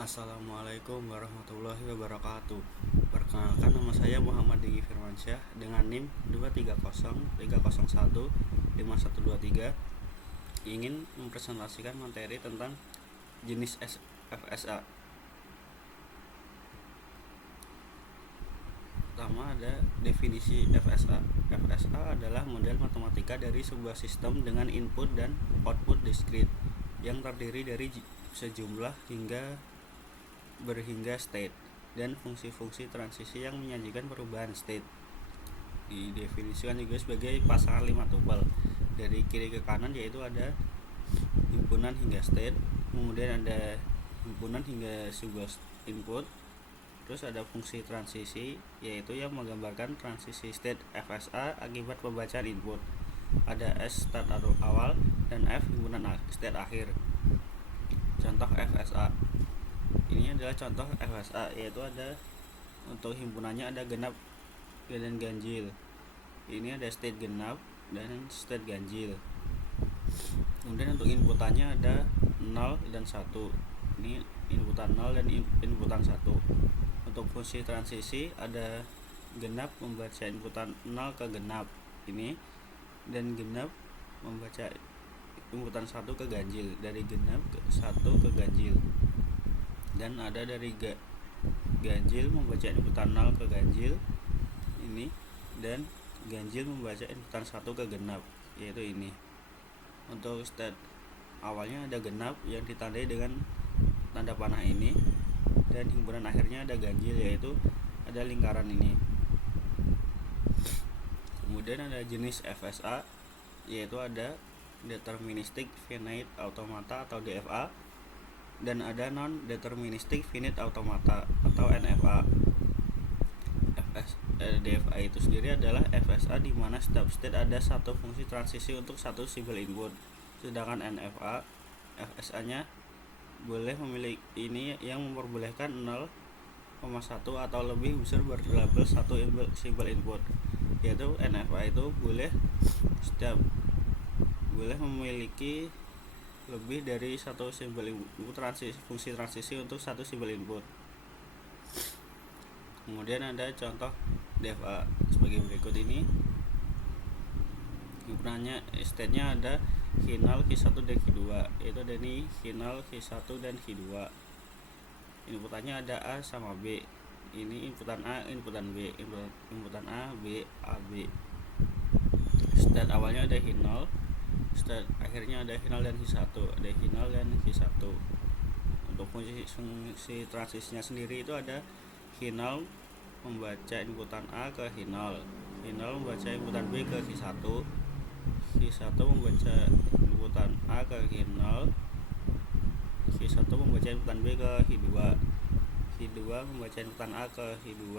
Assalamualaikum warahmatullahi wabarakatuh. Perkenalkan, nama saya Muhammad Diki Firmansyah dengan NIM 23030151123. Ingin mempresentasikan materi tentang jenis FSA. Pertama ada definisi FSA. FSA adalah model matematika dari sebuah sistem dengan input dan output diskrit yang terdiri dari sejumlah berhingga state dan fungsi-fungsi transisi yang menyajikan perubahan state. Didefinisikan juga sebagai pasangan 5 tupel dari kiri ke kanan, yaitu ada himpunan hingga state, kemudian ada himpunan hingga sebuah input, terus ada fungsi transisi yaitu yang menggambarkan transisi state FSA akibat pembacaan input. Ada S start awal dan F himpunan state akhir. Contoh FSA. Ini adalah contoh FSA, yaitu ada untuk himpunannya ada genap dan ganjil. Ini ada state genap dan state ganjil. Kemudian untuk inputannya ada 0 dan 1. Ini inputan 0 dan inputan 1. Untuk fungsi transisi ada genap membaca inputan 0 ke genap ini, dan genap membaca inputan 1 ke ganjil, dari genap ke 1 ke ganjil. Dan ada dari ganjil membaca inputan 0 ke ganjil ini, dan ganjil membaca inputan 1 ke genap, yaitu ini. Untuk state awalnya ada genap yang ditandai dengan tanda panah ini, dan himpunan akhirnya ada ganjil, yaitu ada lingkaran ini. Kemudian ada jenis FSA, yaitu ada deterministic finite automata atau DFA, dan ada non-deterministic finite automata atau NFA. DFA itu sendiri adalah FSA di mana setiap state ada satu fungsi transisi untuk satu simbol input. Sedangkan NFA, FSA-nya boleh memiliki ini yang memperbolehkan 0,1 atau lebih unsur berlabel satu simbol input. Yaitu NFA itu boleh memiliki lebih dari satu simbol input fungsi transisi untuk satu simbol input. Kemudian ada contoh DFA sebagai berikut ini. Himpunannya state-nya ada Q0, Q1 dan Q2, yaitu ada ini Q0, Q1 dan Q2. Inputannya ada A sama B. Ini inputan A, inputan B, inputan A, B, A, B. State awalnya ada Q0, state akhirnya ada Q0 dan Q1, ada Q0 dan Q1. Untuk fungsi transisinya sendiri itu ada Q0 membaca inputan A ke Q0, Q0 membaca inputan B ke Q1, Q1 membaca inputan A ke Q0, Q1 membaca inputan B ke Q2, Q2 membaca inputan A ke Q2,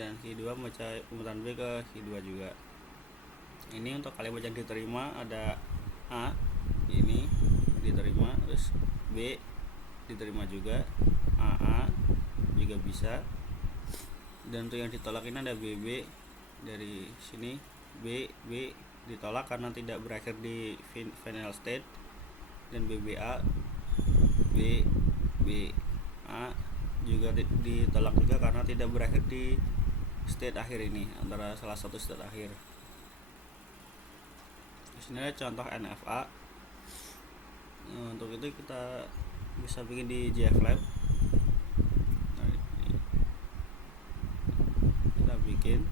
dan Q2 membaca inputan B ke Q2 juga. Ini untuk kalimat yang diterima ada A ini diterima, terus B diterima juga, AA juga bisa. Dan untuk yang ditolak ini ada BB, dari sini B ditolak karena tidak berakhir di final state, dan BBA, BA juga ditolak juga karena tidak berakhir di state akhir ini, antara salah satu state akhir. Di sini ada contoh NFA. Untuk itu kita bisa bikin di JFlab. Kita bikin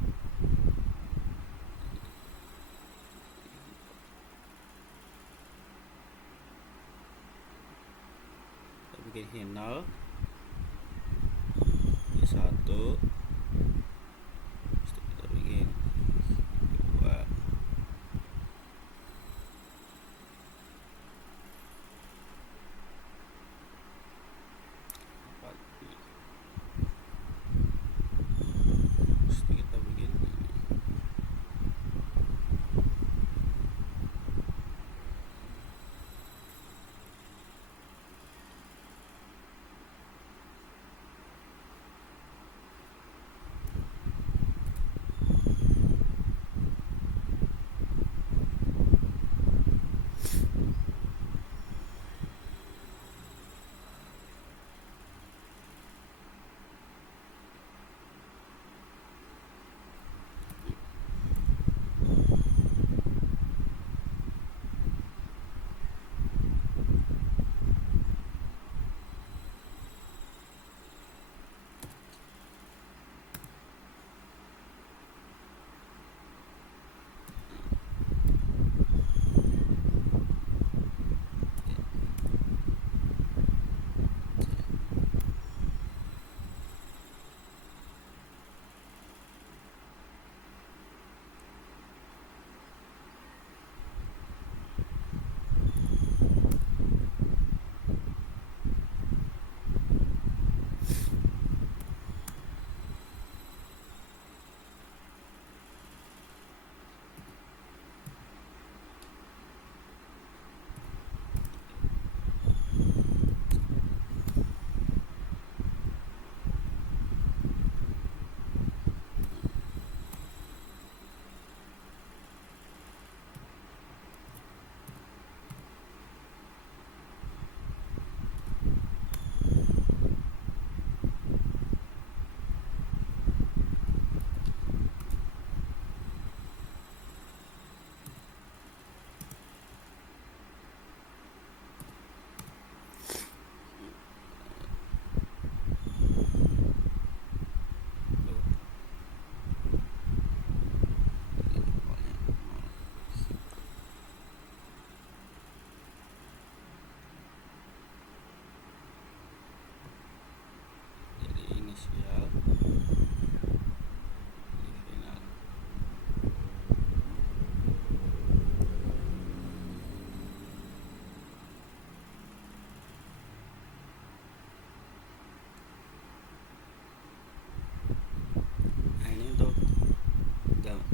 Q0, Q1, kita bikin Q2. Kita bikin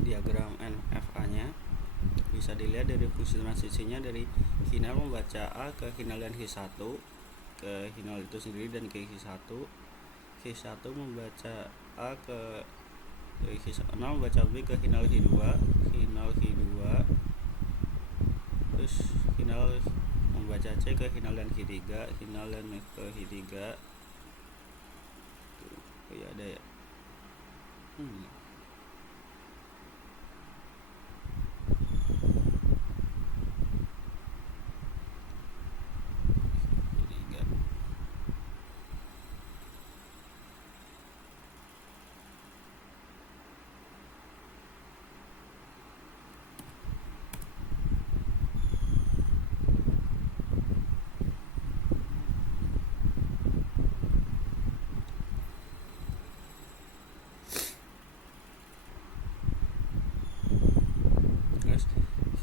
diagram NFA nya bisa dilihat dari fungsi transisinya dari final membaca A ke final dan H1 ke final itu sendiri dan ke H1 membaca A ke H0 membaca B ke final H2 terus final membaca C ke final dan H3 final dan ke H3 tuh ya ada ya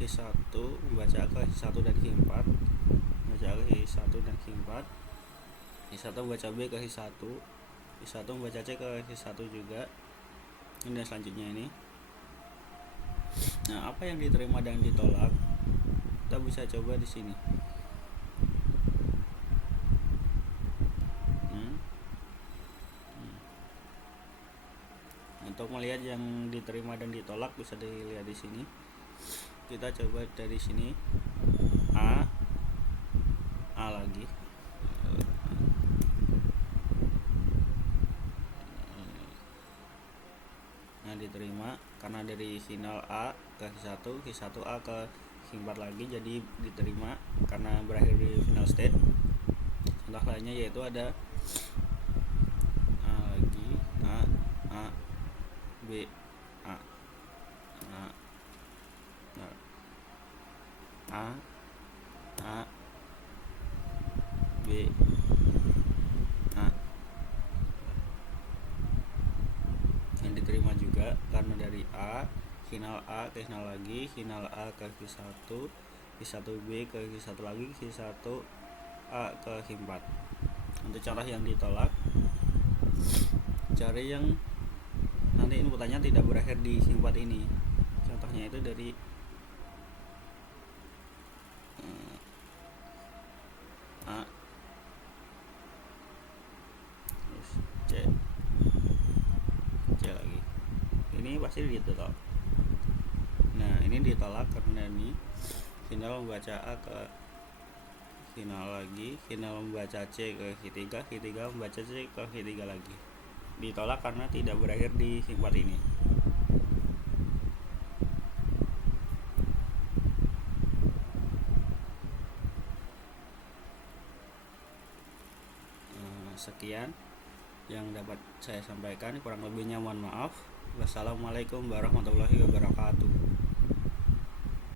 H1 membaca ke H1 dan H4 membaca ke H1 dan H4 H1 membaca B ke H1 H1 membaca C ke H1 juga. Dan selanjutnya ini, nah apa yang diterima dan ditolak kita bisa coba di sini. Untuk melihat yang diterima dan ditolak bisa dilihat di sini. Kita coba dari sini A lagi yang diterima karena dari final A ke H1 A ke H4 lagi, jadi diterima karena berakhir di final state. Contoh lainnya yaitu ada A lagi A B A B A yang diterima juga karena dari A final A ke final lagi, final A ke H1 B ke H1 lagi, H1 A ke H4. Untuk contoh yang ditolak, cari yang nanti inputannya tidak berakhir di H4 ini. Contohnya itu dari A terus C lagi, ini pasti ditolak. Nah ini ditolak karena ini final membaca A ke final lagi, final membaca C ke H3 membaca C ke H3 lagi. Ditolak karena tidak berakhir di H4 ini. Sekian yang dapat saya sampaikan, kurang lebihnya mohon maaf. Wassalamualaikum warahmatullahi wabarakatuh.